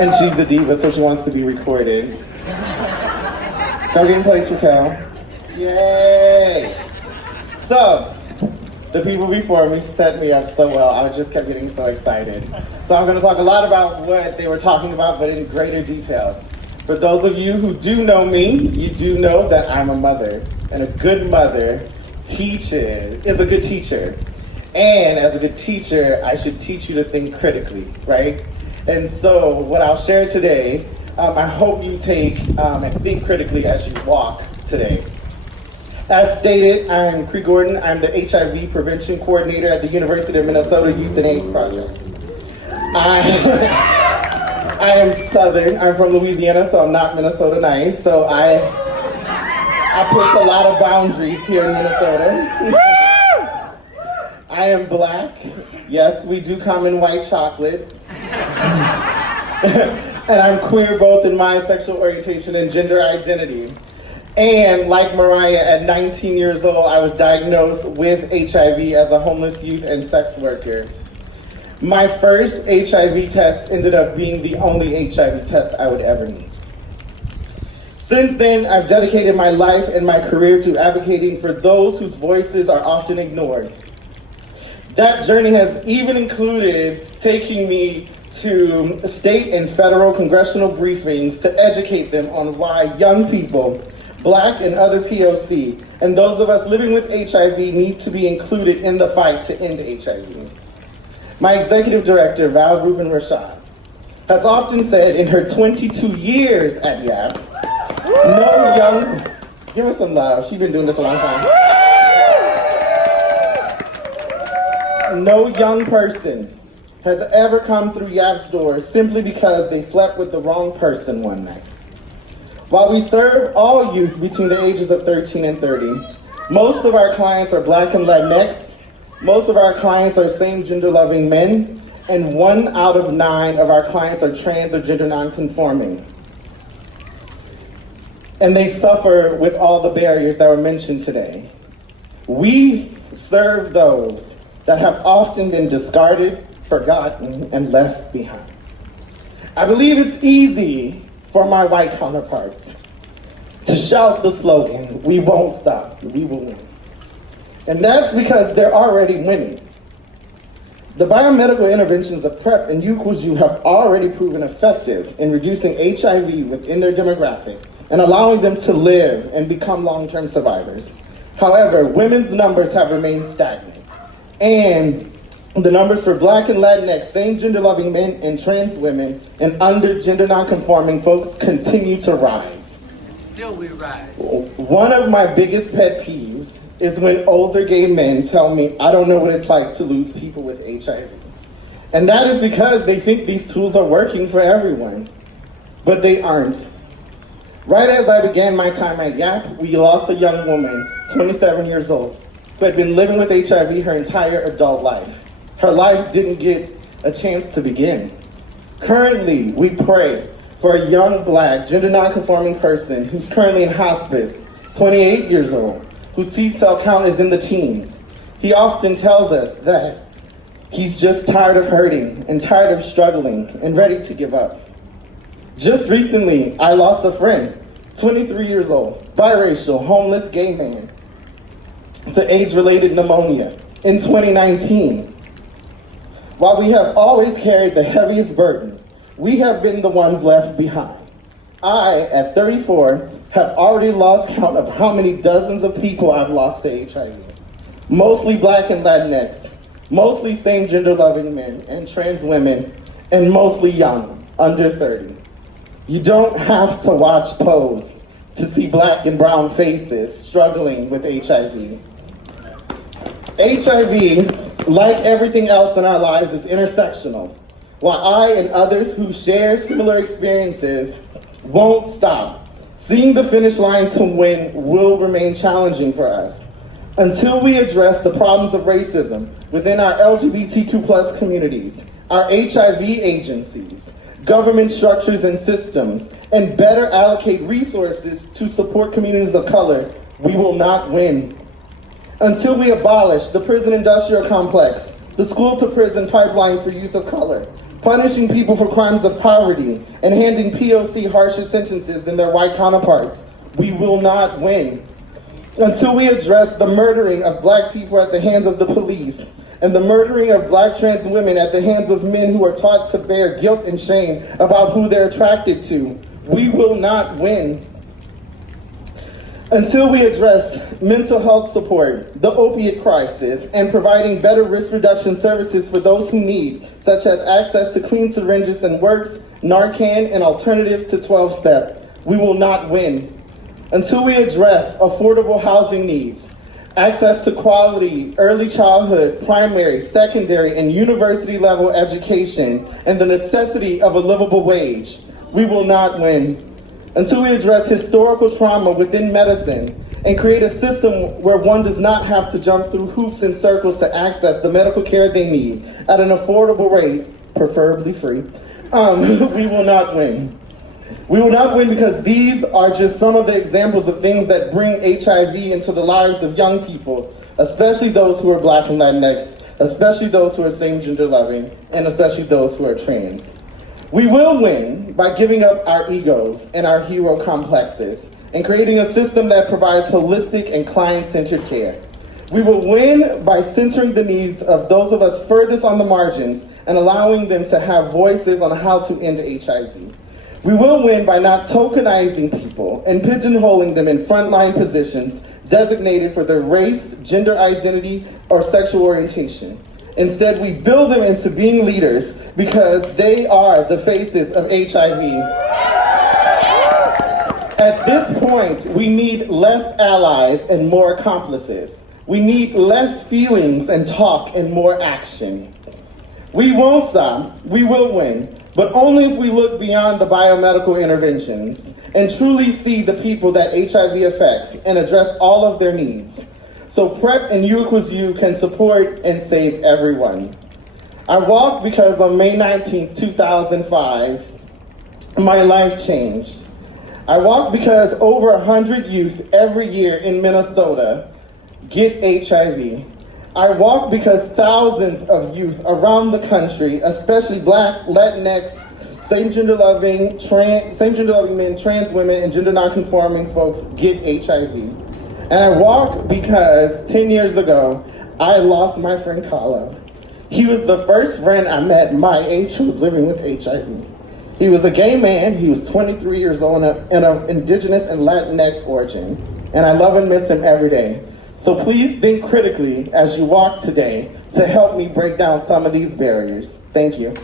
And she's a diva, so she wants to be recorded. Go get in place, Raquel. Yay! So, the people before me set me up so well, I just kept getting so excited. So I'm going to talk a lot about what they were talking about, but in greater detail. For those of you who do know me, you do know that I'm a mother. And a good mother is a good teacher. And as a good teacher, I should teach you to think critically, right? And so what I'll share today, I hope you take and think critically as you walk today. As stated, I'm Cree Gordon. I'm the HIV prevention coordinator at the University of Minnesota Youth and AIDS Project. I am Southern. I'm from Louisiana, so I'm not Minnesota nice. So I push a lot of boundaries here in Minnesota. I am Black. Yes, we do come in white chocolate. And I'm queer both in my sexual orientation and gender identity. And like Mariah, at 19 years old, I was diagnosed with HIV as a homeless youth and sex worker. My first HIV test ended up being the only HIV test I would ever need. Since then, I've dedicated my life and my career to advocating for those whose voices are often ignored. That journey has even included taking me to state and federal congressional briefings to educate them on why young people, Black and other POC, and those of us living with HIV need to be included in the fight to end HIV. My executive director, Val Rubin Rashad, has often said in her 22 years at YAP, give her some love, she's been doing this a long time. No young person has ever come through YAP's doors simply because they slept with the wrong person one night. While we serve all youth between the ages of 13 and 30, most of our clients are Black and Latinx, most of our clients are same gender-loving men, and 1 out of 9 of our clients are trans or gender non-conforming. And they suffer with all the barriers that were mentioned today. We serve those that have often been discarded, forgotten, and left behind. I believe it's easy for my white counterparts to shout the slogan, "We won't stop, we will win." And that's because they're already winning. The biomedical interventions of PrEP and U have already proven effective in reducing HIV within their demographic and allowing them to live and become long-term survivors. However, women's numbers have remained stagnant. And the numbers for Black and Latinx, same gender-loving men and trans women, and under gender non-conforming folks continue to rise. Still we rise. One of my biggest pet peeves is when older gay men tell me, I don't know what it's like to lose people with HIV. And that is because they think these tools are working for everyone, but they aren't. Right as I began my time at YAP, we lost a young woman, 27 years old, who had been living with HIV her entire adult life. Her life didn't get a chance to begin. Currently, we pray for a young Black, gender non-conforming person who's currently in hospice, 28 years old, whose T-cell count is in the teens. He often tells us that he's just tired of hurting and tired of struggling and ready to give up. Just recently, I lost a friend, 23 years old, biracial, homeless gay man, to AIDS-related pneumonia in 2019. While we have always carried the heaviest burden, we have been the ones left behind. I, at 34, have already lost count of how many dozens of people I've lost to HIV. Mostly Black and Latinx, mostly same gender-loving men and trans women, and mostly young, under 30. You don't have to watch Pose to see Black and brown faces struggling with HIV. HIV, like everything else in our lives, is intersectional. While I and others who share similar experiences won't stop, seeing the finish line to win will remain challenging for us. Until we address the problems of racism within our LGBTQ+ communities, our HIV agencies, government structures and systems, and better allocate resources to support communities of color, we will not win. Until we abolish the prison industrial complex, the school to prison pipeline for youth of color, punishing people for crimes of poverty, and handing POC harsher sentences than their white counterparts. We will not win until we address the murdering of black people at the hands of the police and the murdering of black trans women at the hands of men who are taught to bear guilt and shame about who they're attracted to. We will not win until we address mental health support, the opiate crisis, and providing better risk reduction services for those who need, such as access to clean syringes and works, Narcan, and alternatives to 12-step. We will not win until we address affordable housing needs, access to quality early childhood, primary, secondary, and university level education, and the necessity of a livable wage. We will not win until we address historical trauma within medicine and create a system where one does not have to jump through hoops and circles to access the medical care they need at an affordable rate, preferably free. We will not win. We will not win because these are just some of the examples of things that bring HIV into the lives of young people, especially those who are Black and Latinx, especially those who are same-gender loving, and especially those who are trans. We will win by giving up our egos and our hero complexes and creating a system that provides holistic and client-centered care. We will win by centering the needs of those of us furthest on the margins and allowing them to have voices on how to end HIV. We will win by not tokenizing people and pigeonholing them in frontline positions designated for their race, gender identity, or sexual orientation. Instead, we build them into being leaders because they are the faces of HIV. At this point, we need less allies and more accomplices. We need less feelings and talk and more action. We won't stop, we will win, but only if we look beyond the biomedical interventions and truly see the people that HIV affects and address all of their needs. So PrEP and You Equals You can support and save everyone. I walked because on May 19, 2005, my life changed. I walked because over 100 youth every year in Minnesota get HIV. I walk because thousands of youth around the country, especially Black, Latinx, same-gender loving men, trans women, and gender non-conforming folks get HIV. And I walk because 10 years ago, I lost my friend Kala. He was the first friend I met my age who was living with HIV. He was a gay man, he was 23 years old and of indigenous and Latinx origin. And I love and miss him every day. So please think critically as you walk today to help me break down some of these barriers. Thank you.